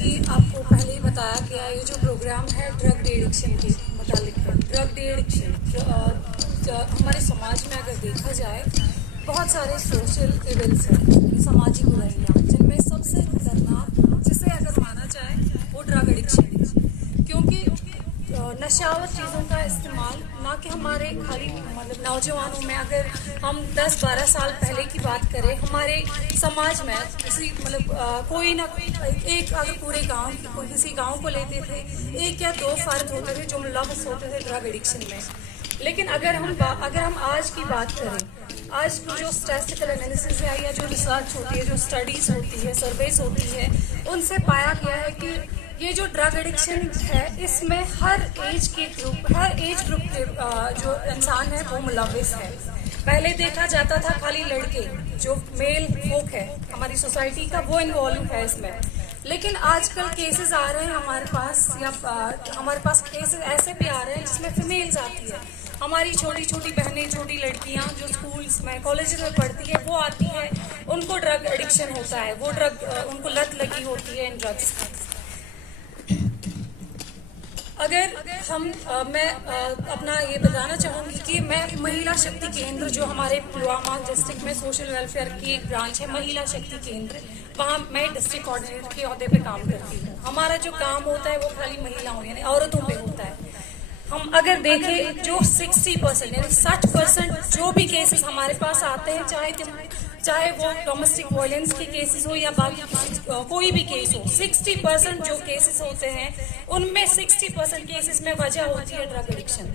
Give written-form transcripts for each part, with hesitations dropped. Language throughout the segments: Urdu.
کہ آپ کو پہلے ہی بتایا گیا یہ جو پروگرام ہے ڈرگ ڈی ایڈکشن کے متعلق ہے. ڈرگ ڈی ایڈکشن ہمارے سماج میں اگر دیکھا جائے بہت سارے سوشل ایونٹس ہیں, سماجی برائیاں, جن میں سب سے خطرناک جسے اگر مانا جائے وہ ڈرگ ایڈکشن ہے. کیونکہ نشاور چیزوں کا استعمال نہ کہ ہمارے خالی مطلب نوجوانوں میں, اگر ہم 10-12 سال پہلے کی بات کریں ہمارے سماج میں کسی مطلب کوئی نہ ایک اگر پورے گاؤں کسی گاؤں کو لیتے تھے 1 یا 2 فرد ہوتے تھے جو ملوث ہوتے تھے ڈرگ ایڈکشن میں. لیکن اگر ہم آج کی بات کریں, آج کی جو اسٹیٹسٹیکل انالیسز ہے یا جو ریسرچ ہوتی ہے, جو اسٹڈیز ہوتی ہے, سرویز ہوتی ہے, ان سے پایا گیا ہے کہ یہ جو ڈرگ ایڈکشن ہے اس میں ہر ایج گروپ کے جو انسان ہے وہ ملوث ہے. پہلے دیکھا جاتا تھا خالی لڑکے جو میل فوک ہے ہماری سوسائٹی کا وہ انوالو ہے اس میں, لیکن آج کل کیسز آ رہے ہیں ہمارے پاس, یا ہمارے پاس کیسز ایسے بھی آ رہے ہیں جس میں فیمیلز آتی ہے, ہماری چھوٹی چھوٹی بہنیں, چھوٹی لڑکیاں جو اسکولس میں کالجز میں پڑھتی ہے وہ آتی ہے, ان کو ڈرگ ایڈکشن ہوتا ہے, وہ ڈرگ ان کو لت لگی ہوتی ہے ان ڈرگس کی. اگر میں اپنا یہ بتانا چاہوں گی کہ میں مہیلا شکتی کیندر جو ہمارے پلوامہ ڈسٹرکٹ میں سوشل ویلفیئر کی ایک برانچ ہے مہیلا شکتی کیندر, وہاں میں ڈسٹرکٹ کوآرڈینیٹر کے عہدے پہ کام کرتی ہوں. ہمارا جو کام ہوتا ہے وہ خالی مہیلاؤں یعنی عورتوں پہ ہوتا ہے. ہم اگر دیکھیں جو 60% یعنی 60% جو بھی کیسز ہمارے پاس آتے ہیں, چاہے وہ ڈومیسٹک وائلنس کے کیسز ہو یا باقی کوئی بھی کیس ہو, 60% جو کیسز ہوتے ہیں ان میں 60% کیسز میں وجہ ہوتی ہے ڈرگ ایڈکشن.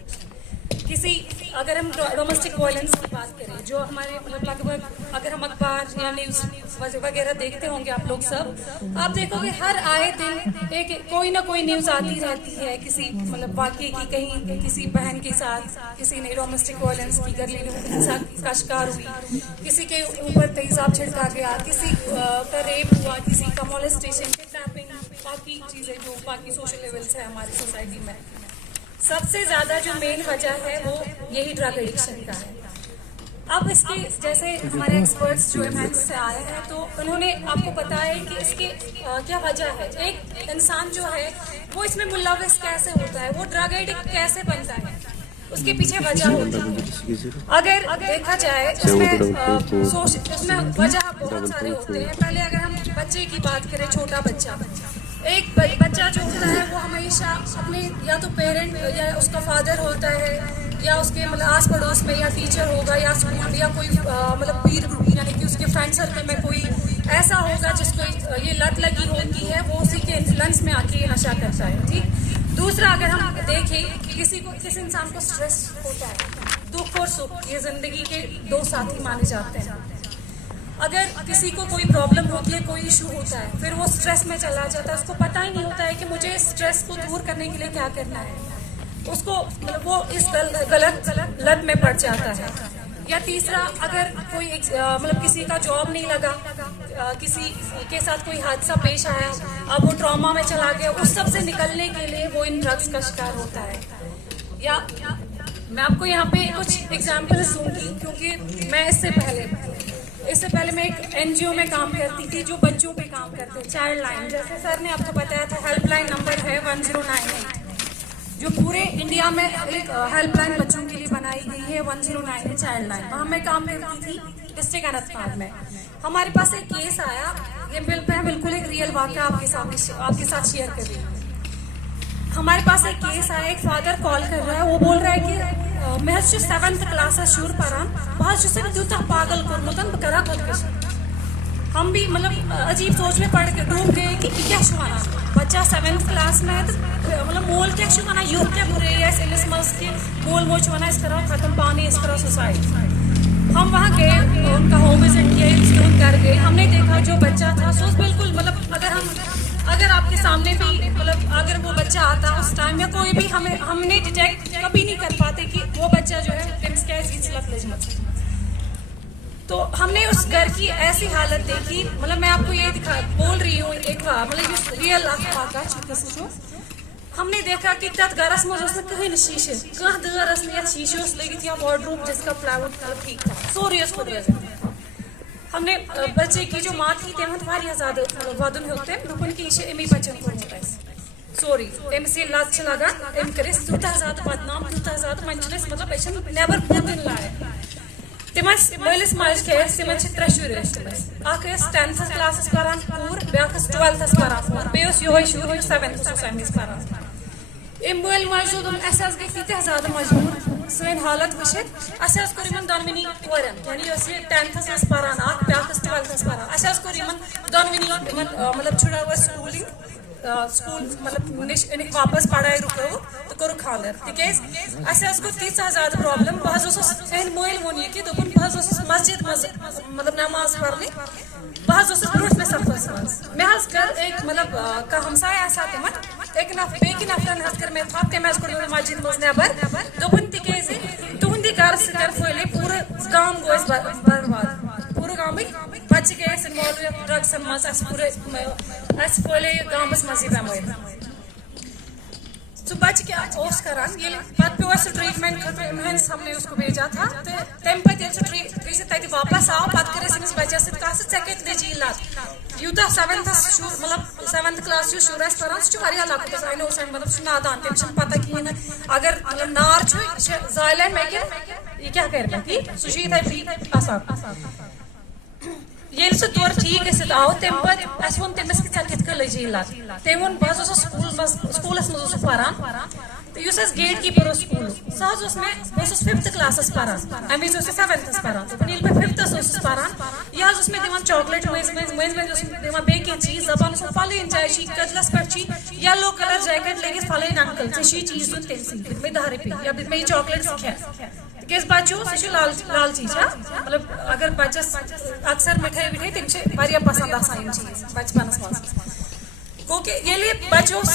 اگر ہم ڈومیسٹک وائلنس کی بات کریں جو ہمارے مطلب لگ بھگ اگر ہم اخبار یا نیوز وغیرہ دیکھتے ہوں گے آپ لوگ سب, آپ دیکھو گے ہر آئے دن کوئی نہ کوئی نیوز آتی رہتی ہے کسی مطلب واقعے کی, کہیں کسی بہن کے ساتھ کسی نے ڈومیسٹک وائلنس کی گھریلو کا شکار ہوئی, کسی کے اوپر تیزاب چھڑکا گیا, کسی کا ریپ ہوا, کسی کا مولسٹیشن, کڈنیپنگ, باقی چیزیں جو باقی سوشل لیولس ہیں ہماری سوسائٹی میں. سب سے زیادہ جو مین وجہ ہے وہ یہی ڈرگ ایڈکشن کا ہے. اب اس کے جیسے ہمارے ایکسپرٹس جو ایمینس سے آئے ہیں تو انہوں نے آپ کو بتایا کہ اس کی کیا وجہ ہے. ایک انسان جو ہے وہ اس میں ملوث کیسے ہوتا ہے, وہ ڈرگ ایڈکٹ کیسے بنتا ہے, اس کے پیچھے وجہ ہوتی ہے. اگر دیکھا جائے اس میں وجہ بہت سارے ہوتے ہیں. پہلے اگر ہم بچے کی بات کریں, چھوٹا بچہ, ایک بچہ جو ہوتا ہے وہ ہمیشہ اپنے یا تو پیرنٹ یا اس کا فادر ہوتا ہے یا اس کے مطلب آس پڑوس میں یا ٹیچر ہوگا یا اسکول یا کوئی مطلب پیر گروپ یعنی کہ اس کے فرینڈ سرکل میں کوئی ایسا ہوگا جس کو یہ لت لگی ہوتی ہے, وہ اسی کے انفلوئنس میں آ کے یہ نشہ کرتا ہے. ٹھیک. دوسرا اگر ہم دیکھیں کسی انسان کو اسٹریس ہوتا ہے, دکھ اور سکھ یہ زندگی کے 2 ساتھی مانے جاتے ہیں. اگر کسی کو کوئی پرابلم ہوتی ہے, کوئی ایشو ہوتا ہے, پھر وہ اسٹریس میں چلا جاتا ہے, اس کو پتہ ہی نہیں ہوتا ہے کہ مجھے اسٹریس کو دور کرنے کے لیے کیا کرنا ہے, اس کو مطلب وہ اس غلط لت میں پڑ جاتا ہے. یا تیسرا اگر کوئی مطلب کسی کا جاب نہیں لگا, کسی کے ساتھ کوئی حادثہ پیش آیا, اب وہ ٹراما میں چلا گیا, اس سب سے نکلنے کے لیے وہ ان ڈرگس کا شکار ہوتا ہے. یا میں آپ کو یہاں پہ کچھ ایگزامپلس دوں گی کیونکہ میں اس سے پہلے میں ایک NGO میں کام کرتی تھی جو بچوں پہ کام کرتے ہیں, چائلڈ لائن. جیسے سر نے آپ کو بتایا تھا ہیلپ لائن نمبر ہے 1098 جو پورے انڈیا میں ایک ہیلپ لائن بچوں کے لیے بنائی گئی ہے. 109 چائلڈ لائن, وہاں میں کام کرتی تھی ڈسٹرکٹ اننت ناگ میں. ہمارے پاس ایک کیس آیا, یہ بالکل ایک ریئل واقعہ آپ کے ساتھ شیئر کر رہی ہوں. ہمارے پاس ایک کیس آیا, ایک فادر کال کر رہا ہے, وہ بول رہا ہے کہ میں 7th کلاس شور پران بہت سے تیوتہ پاگل کورمتن بہ کرا خودکشی. ہم بھی مطلب عجیب سوچ میں پڑ کے ڈوب گئے کہ کیا ونان بچہ 7th کلاس میں مطلب مول کیا ونان یوت کیا برے سلس مز کہ مول موج ونان اس کرو ختم پانی اس کرو سوسائڈ. ہم وہاں گئے, ان کا ہوم وزٹ کیا, اس کے گھر گئے, ہم نے دیکھا جو بچہ تھا سو بالکل مطلب اگر آپ کے سامنے بھی مطلب اگر وہ بچہ آتا اس ٹائم یا کوئی بھی ہم نے ڈیٹیکٹ کبھی نہیں کر پاتے کہ وہ بچہ جو ہے تمس کیسی لت لجمت. تو ہم نے اس گھر کی ایسی حالت دیکھی, مطلب میں آپ کو یہ بول رہی ہوں ایک مطلب ریئل واقعہ چھو. ہم نے دیکھا کہ تک گرس مز کہیں شیشے کھانا دار یا شیشے لگت یا وارڈروب جس کا پلائی ووڈ ٹھیک تھا, سورے کھوت. ہم نے بچے کی جو ماں تھی تم واریاہ زیادہ ودن ہیوک تم دوپن کہ یہ امی بچن کوٚرمُت اَسہِ سورُے أمِس ییٚلہِ لت چھِ لگان أمۍ کٔر أسۍ تیوٗتاہ زیادٕ بدنام تیوٗتاہ زیادٕ وۄنۍ چھِنہٕ أسۍ مطلب أسۍ چھِنہٕ نٮ۪بر بوزٕنۍ لایق تم مٲلِس ماجہِ کیٛاہ ٲسۍ تِمن چھِ 3 شُرۍ ٲسۍ تِم ٲسۍ اکھ ٲس 10th کلاسس پران کوٗر بیٛاکھ ٲس 12th پران کوٗر بیٚیہِ اوس یِہوے شُر یُس 7th اوس امہِ وِزِ پران أمۍ مٲلۍ ماجہِ دوٚپ اَسہِ حظ گٔے تیٖتیاہ زیادٕ مجبوٗر سٲنۍ حالت وٕچھِتھ اَسہِ حظ کوٚر یِمن دۄنوٕنی کورٮ۪ن یعنی یۄس یہِ 10th ٲس پران اکھ بیٛاکھ ٲس 12th پران اَسہِ حظ کوٚر یِمن دۄنوٕنی یِمن مطلب چھُڑٲو أسۍ سکوٗلِنٛگ سکوٗل مطلب نِش أنِکھ واپس پڑھاے رُکٲوٕکھ تہٕ کوٚرُکھ خانٛدر تِکیٛازِ اَسہِ حظ گوٚو تیٖژاہ زیادٕ پرابلم بہٕ حظ اوسُس تِہنٛدِ مٲلۍ ووٚن یہِ کہِ دوٚپُن بہٕ حظ اوسُس مسجد منٛز مطلب نٮ۪ماز پرنہِ بہٕ حظ اوسُس برٛونٛٹھمہِ صفس منٛز مےٚ حظ کٔر أکۍ مطلب کانٛہہ ہمساے آسہا تِمن بیٚکہِ نفرن حظ کٔر مےٚ تھپھ تٔمۍ حظ کوٚر مےٚ مسجد منٛز نٮ۪بر دوٚپُن تِکیٛازِ تُہنٛدِ گرٕ سۭتۍ پھٔہلے پوٗرٕ گام گوٚو اَسہِ برباد پوٗرٕ گامٕکۍ بچہِ گٔے اَسہِ اِنوالو ڈرگسن منٛز اَسہِ اَسہِ پھٔہلے گامس منٛز یہِ بٮ۪مٲرۍ سُہ بچہِ کیٛاہ اوس کران ییٚلہِ پتہٕ پیوٚو اَسہِ سُہ ٹریٖٹمنٹ خٲطرٕ میٛٲنِس ہم نے اس کو بھیجا تھا تہٕ تمہِ پتہٕ ییٚلہِ سُہ گٔژھِتھ تتہِ واپس آو پتہٕ کٔر اَسہِ أمِس بچس سۭتۍ کتھ ژےٚ کتہِ لٔجی یہِ لت یوٗتاہ 7th شُر مطلب 7th کلاس یُس شُر آسہِ پران سُہ چھُ واریاہ لۄکُٹ آسان اَنو مطلب سُہ چھُ نادان تٔمِس چھنہٕ پتہ کِہیٖنۍ نہٕ اگر مطلب نار چھُ یہِ چھِ زالہِ مےٚ کِنہٕ یہِ کیٛاہ کرِ مےٚ تی سُہ چھُ یِتھٕے پٲٹھۍ آسان ییٚلہِ سُہ تورٕ ٹھیٖک گٔژھِتھ آو تمہِ پتہٕ اَسہِ ووٚن تٔمِس کہِ ژےٚ کِتھ کٔنۍ لٔجی یہِ لت تٔمۍ ووٚن بہٕ حظ اوسُس سکوٗلس منٛز اوسُس پران تہٕ یُس اَسہِ گیٹ کیٖپر اوس سکوٗلُک سُہ حظ اوس مےٚ بہٕ اوسُس 5th کلاسس پران امہِ وِزِ اوس یہِ 7th پران دوٚپُن ییٚلہِ بہٕ 5th اوسُس پران یہِ حظ اوس مےٚ دِوان چاکلیٹ مٔنٛزۍ مٔنٛزۍ اوس دِوان بیٚیہِ کینٛہہ چیٖز دپان اوس فلٲنۍ جایہِ چھی کٔدلس پٮ۪ٹھ چھی یلو کلر جیکٹ لٲگِتھ فلٲنۍ انکل ژےٚ چھُے چیٖز دیُن تٔمسٕے دِتۍ مےٚ 10 رۄپیہِ یا دِتۍ مےٚ یہِ چاکلیٹ ژٕ کھٮ۪ہ تِکیٛازِ بچہِ اوس سُہ چھُ لالچی مطلب اگر بچس اکثر مِٹھٲے وِٹھٲے تِم چھِ واریاہ پسنٛد آسان یِم چیٖز بچپنس منٛز گوٚو کہِ ییٚلہِ یہِ بچہِ اوس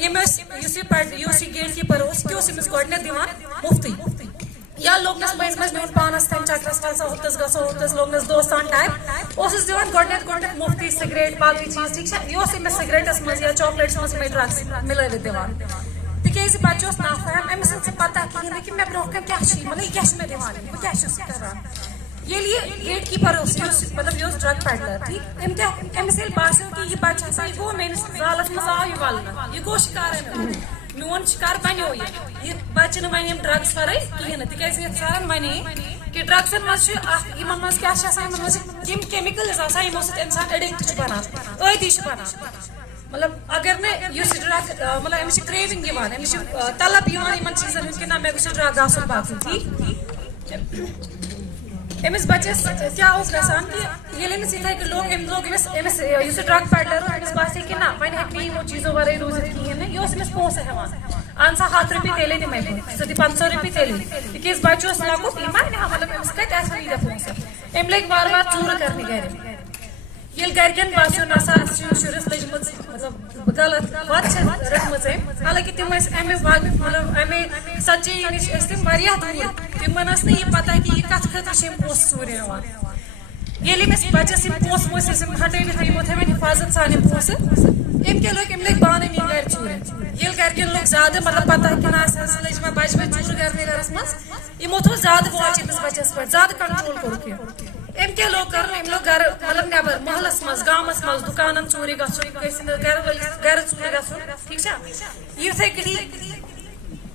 ییٚمۍ ٲسۍ یُس یہِ گیٹ کیٖپر اوس یہِ اوس أمِس گۄڈٕنٮ۪تھ دِوان مُفتٕے یا لوگنس مٔنٛزۍ نیوٗن پانس تام چکرس وَلسا ہوٚتس گژھو ہوٚتس لوگنس دوستان ٹایپ اوسُس دِوان گۄڈٕنٮ۪تھ مُفتٕے سِگریٹ باقٕے چیٖز ٹھیٖک چھا یہِ اوس أمِس سِگریٹس منٛز یا چاکلیٹس منٛز یِمے ڈرگس مِلٲوِتھ دِوان تِکیٛازِ بچہِ اوس نافہم أمِس ٲس نہٕ پتہ کِہیٖنۍ نہٕ کہِ مےٚ برونٛہہ کَنہِ کیٛاہ چھُ یہِ مطلب یہِ کیٛاہ چھُ مےٚ دِوان بہٕ کیٛاہ چھُس کران ییٚلہِ یہِ گیٹ کیٖپر اوس یُس مطلب یہِ اوس ڈرگ پیڈلر ٹھیٖک أمِس ییٚلہِ باسیو کہِ یہِ بچہِ ہسا یہِ گوٚو میٲنِس زالس منٛز آو یہِ ولنہٕ یہِ گوٚو شِکار میون شِکار بنیو یہِ بچہِ نہٕ وۄنۍ یِم ڈرگس ورٲے کِہیٖنۍ نہٕ تِکیٛازِ یتھ سارن ونے کہِ ڈرگسن منٛز چھُ اکھ یِمن منٛز کیٛاہ چھُ آسان یِمن منٛز یِم کیمِکلز آسان یِمو سۭتۍ اِنسان ایڈِکٹ چھُ بنان عٲدی چھُ بنان مطلب اگر نہٕ یُس ڈرگ مطلب أمِس چھِ کرٛیوِنٛگ یِوان أمِس چھِ طلب یِوان یِمن چیٖزن ہُنٛد کہِ نہ مےٚ گوٚژھ ڈرگ آسُن باقٕے ٹھیٖک أمِس بچس کیٛاہ اوس گژھان کہِ ییٚلہِ أمِس یِتھٕے کٔنۍ لوگ أمۍ لوگ أمِس یُس یہِ ڈرگ پیڈلر اوس أمِس باسے کہِ نہ وۄنۍ ہیٚکہِ نہٕ یِمو چیٖزو ورٲے روٗزِتھ کِہیٖنۍ نہٕ یہِ اوس أمِس پونٛسہٕ ہٮ۪وان اہن سا 100 رۄپیہِ تیٚلے دِمے بہٕ ژٕ دِ 50 رۄپیہِ تیٚلے تِکیٛازِ بچہِ اوس لۄکُٹ یہِ ما نِہا مطلب أمِس کتہِ آسن ییٖتیاہ پونٛسہٕ أمۍ لٔگۍ وارٕ وارٕ ژوٗرٕ کرنہِ گرِ ییٚلہِ گرِکٮ۪ن باسیو نسا اَسہِ چھُ شُرِس لٔجمٕژ مطلب غلط وَتھ چھِ رٔٹمٕژ أمۍ حالانکہِ تِم ٲسۍ اَمہِ مطلب اَمے سچٲیی نِش ٲسۍ تِم واریاہ دوٗر تِمن ٲس نہٕ یہِ پتہ کہِ یہِ کتھ خٲطرٕ چھِ یِم پونٛسہٕ ژوٗرِ ہٮ۪وان ییٚلہِ أمِس بچس یِم پونٛسہٕ وونٛسہٕ ٲسۍ یِم ہٹٲوِتھ یِمو تھٲومٕتۍ حِفاظت سان یِم پونٛسہٕ أمۍ کیٛاہ لوگ أمۍ لٔگۍ پانہٕ نِنۍ گرِ ژوٗرِ ییٚلہِ گرِکٮ۪ن لوگ زیادٕ مطلب پتہ کہِ نہ ہسا لٔج مےٚ بچہِ ژوٗرٕ کرنہِ گرس منٛز یِمو تھوٚو زیادٕ واچ أمِس بچس پٮ۪ٹھ زیادٕ کنٹرول کوٚرُکھ یہِ أمۍ کیٛاہ لوگ کرُن أمۍ لوگ گرٕ مطلب نٮ۪بر محلس منٛز گامس منٛز دُکانن ژوٗرِ گژھُن کٲنٛسہِ ہٕنٛدِس گرٕ وٲلِس گرٕ ژوٗرِ گژھُن ٹھیٖک چھا یِتھٕے کٔنی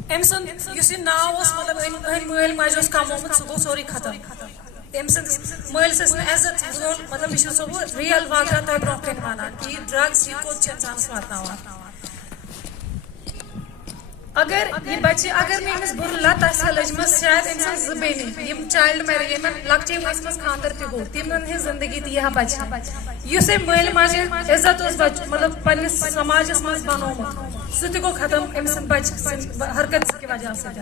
أمۍ سُنٛد یُس یہِ ناو اوس مطلب أہنٛدِ مٲلۍ ماجہِ اوس کمومُت سُہ گوٚو سورُے ختم أمۍ سٕنٛدِس مٲلِس ٲس نہٕ عزت مطلب یہِ چھُ بہٕ رِیل واقعہ تۄہہِ برونٛہہ کَنہِ وَنان کہِ یہِ ڈرٛگٕس یہِ کوٚت چھُ اِنسانَس واتناوان اگر یہِ بچہِ اگر نہٕ أمِس بُرٕ لت آسہِ ہا لٔجمٕژ شاید أمۍ سٕنٛز 2 بیٚنہِ یِم چایلڈ میریج یِمن لۄکچے وٲنٛسہِ منٛز خانٛدر تہِ گوٚو تِمن ہٕنٛز زندگی تہِ یی ہا بچہِ یُس أمۍ مٲلۍ ماجہِ عزت اوس بچہِ مطلب پننِس سماجس منٛز بنومُت سُہ تہِ گوٚو ختم أمۍ سٕنٛدِ بچہِ سٕنٛدِ حرکت کہِ وجہ سۭتۍ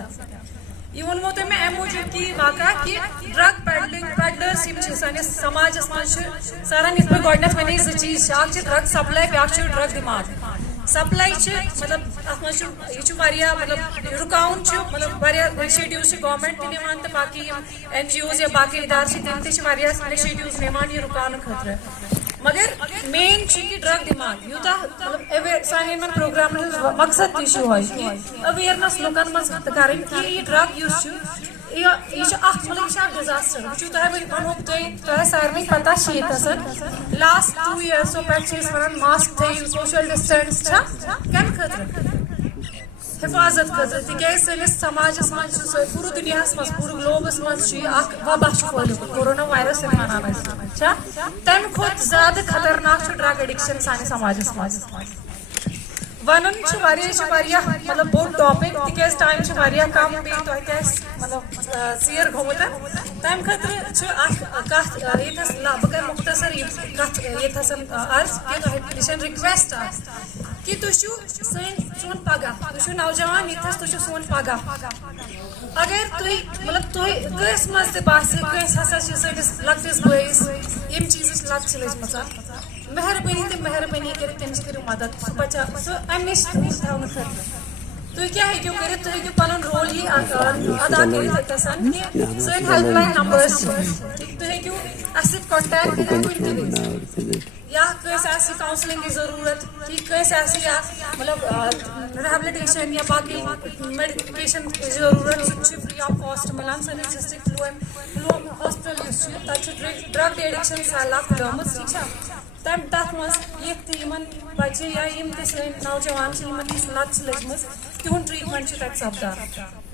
یہِ ووٚنمو تۄہہِ مےٚ اَمہِ موٗجوٗب کہِ واقعہ کہِ ڈرگ پیڈلٲرٕس یِم چھِ سٲنِس سماجس منٛز چھِ سارن یِتھ پٲٹھۍ گۄڈٕنیتھ ونے 2 چیٖز چھِ اکھ چھِ ڈرگ سپلاے بیاکھ چھُ ڈرگ ڈِمانڈ سپلاے چھِ مطلب اتھ منٛز چھُ یہِ چھُ واریاہ مطلب رُکاوُن چھُ مطلب واریاہ اِنِشیٹِوٕز چھِ گورمینٹ تہِ نِوان تہٕ باقٕے یِم NGOز یا باقٕے اِدارٕ چھِ تِم تہِ چھِ واریاہ اِنِشیٹِوٕز نِوان یہِ رُکاونہٕ خٲطرٕ مگر مین چھُ کہِ ڈرگ ڈِمانڈ یوٗتاہ مطلب سانٮ۪ن یِمن پروگرامن ہُنٛد مقصد تہِ چھُ یِہوے کہِ اویرنس لُکن منٛز کَرٕنۍ کہِ یہِ ڈرگ یُس چھُ یہ مطلب ڈیزاسٹر وچو تہ سارے پتہ لاسٹ 2 yearsو پہ ماسک تھو سوشل ڈسٹینس کم خاطر حفاظت خاطر تکیاز سنس سماجس من پورے دنیا مز پورے گلوبس مز وبا پھولمت کورونا وائرس ونان تمہ کھت زیادہ خطرناک ڈرگ ایڈکشن سانس سماجس مز ون مطلب بوڑ ٹاپک تکیاز ٹائم کم بیٚیہِ مطلب ژیر گوٚمُت تمہ خٲطرٕ کتھ ییٚتھس بہٕ کرٕ مختصر کتھ ییٚتھس عرض کہ تۄہہِ نِش رِکویسٹ کہ تُہۍ چھِو سون پگاہ تُہۍ چھِو نوجوان ییٚتھس تُہۍ چھِو سون پگاہ اگر تُہۍ مطلب تُہۍ کٲنٛسہِ منٛز تہِ باسہِ کٲنٛسہِ ہسا چھِ سٲنِس لۄکٹِس بٲیِس ییٚمہِ چیٖزٕچ لت چھِ لٔجمٕژ مہربٲنی تہٕ مہربٲنی کٔرِتھ تٔمِس کٔرِو مدد سُہ بچا سُہ امہِ نِش تھاونہٕ خٲطرٕ تُہۍ کیٛاہ ہیٚکِو کٔرِتھ تُہۍ ہیٚکِو پنُن رول یہِ ادا کٔرِتھ ییٚتھس کہِ سٲنۍ ہیلپ لاین نمبٲرٕس چھِ تُہۍ ہیٚکِو اسہِ سۭتۍ کنٹیکٹ کٔرِتھ کُنہِ تہِ وِزِ یا کٲنٛسہِ آسہِ کاونسلِنگٕچ ضروٗرت کٲنٛسہِ آسہِ یا مطلب ریہبلِٹیشن یا باقٕے میڈِکیشنٕچ ضروٗرت سُہ تہِ چھُ فری آف کاسٹ مِلان سٲنِس ڈسٹرک پُلووم ہاسپِٹل یُس چھُ تتہِ چھُ ڈرگ ایڈکشن سیل کھُلیمٕژ ٹھیٖک چھا تتھ منٛز ییٚتہِ تہِ یِمن بچہِ یا یِم تہِ سٲنۍ نوجوان چھِ یِمن یِژھ لت چھِ لٔجمٕژ تِہُنٛد ٹریٖٹمنٹ چھُ تتہِ سپدان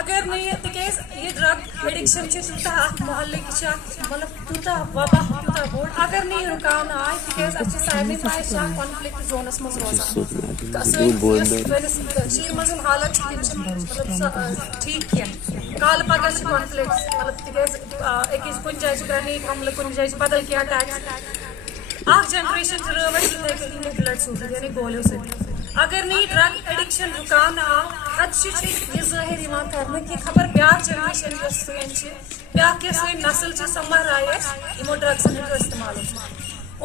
اگر نہٕ یہِ تِکیازِ یہِ ڈرگ ایڈکشن چھُ تیوٗتاہ اکھ محلٕکۍ چھِ اکھ مطلب تیوٗتاہ وبا تیوٗتاہ بوٚڑ اگر نہٕ یہِ رُکاونہٕ آے تِکیازِ اَسہِ چھِ سارنٕے پاے چھِ اکھ کانفلِکٹ زونس منٛز روزان سٲنِس کٔشیٖرِ منٛز یِم حالات چھِ تِم چھِنہٕ مطلب ٹھیٖک کینٛہہ کالہٕ پگہہ چھِ کانفلِکٹ مطلب تِکیازِ أکِس کُنہِ جایہِ چھِ گرنیڈ حملہٕ کُنہِ جایہِ چھِ بدل کینٛہہ اٹیک اکھ جنریشن چھِ رٲو اَسہِ یِتھٕے کٔنۍ بلڈ سوٗزِتھ یعنی گولیو سۭتۍ اگر نہٕ یہِ ڈرگ ایڈکشن رُکاونہٕ آو خدشہِ چھُ یہِ ظٲہِر یِوان کرنہٕ کہِ خبر بیٛاکھ جنریشن یۄس سٲنۍ چھِ بیٛاکھ یۄس سٲنۍ نسل چھِ سۄ ما راے اَسہِ یِمو ڈرگسن ہُنٛد استعمالس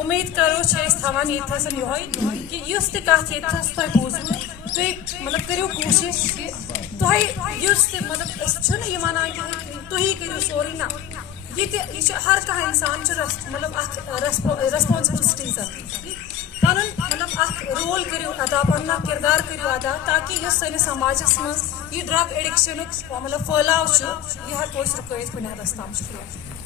اُمید کرو چھِ أسۍ تھاوان ییٚتھس یِہوے کہِ یُس تہِ کتھ ییٚتھس تۄہہِ بوٗزوٕ تُہۍ مطلب کٔرِو کوٗشش کہِ تۄہہِ یُس تہِ مطلب أسۍ چھِنہٕ یہِ ونان کہِ تُہی کٔرِو سورُے نہ یہِ چھُ ہر کانٛہہ انسان چھُ مطلب اکھ ریسپانسبل سِٹیٖزن پنُن مطلب اکھ رول کٔرِو ادا پنُن اکھ کِردار کٔرِو ادا تاکہِ یُس سٲنِس سماجس منٛز یہِ ڈرگ ایڈکشنُک مطلب پھٲلاو چھُ یہِ ہٮ۪کو أسۍ رُکٲیِتھ کُنہِ حدس تام شُکریہ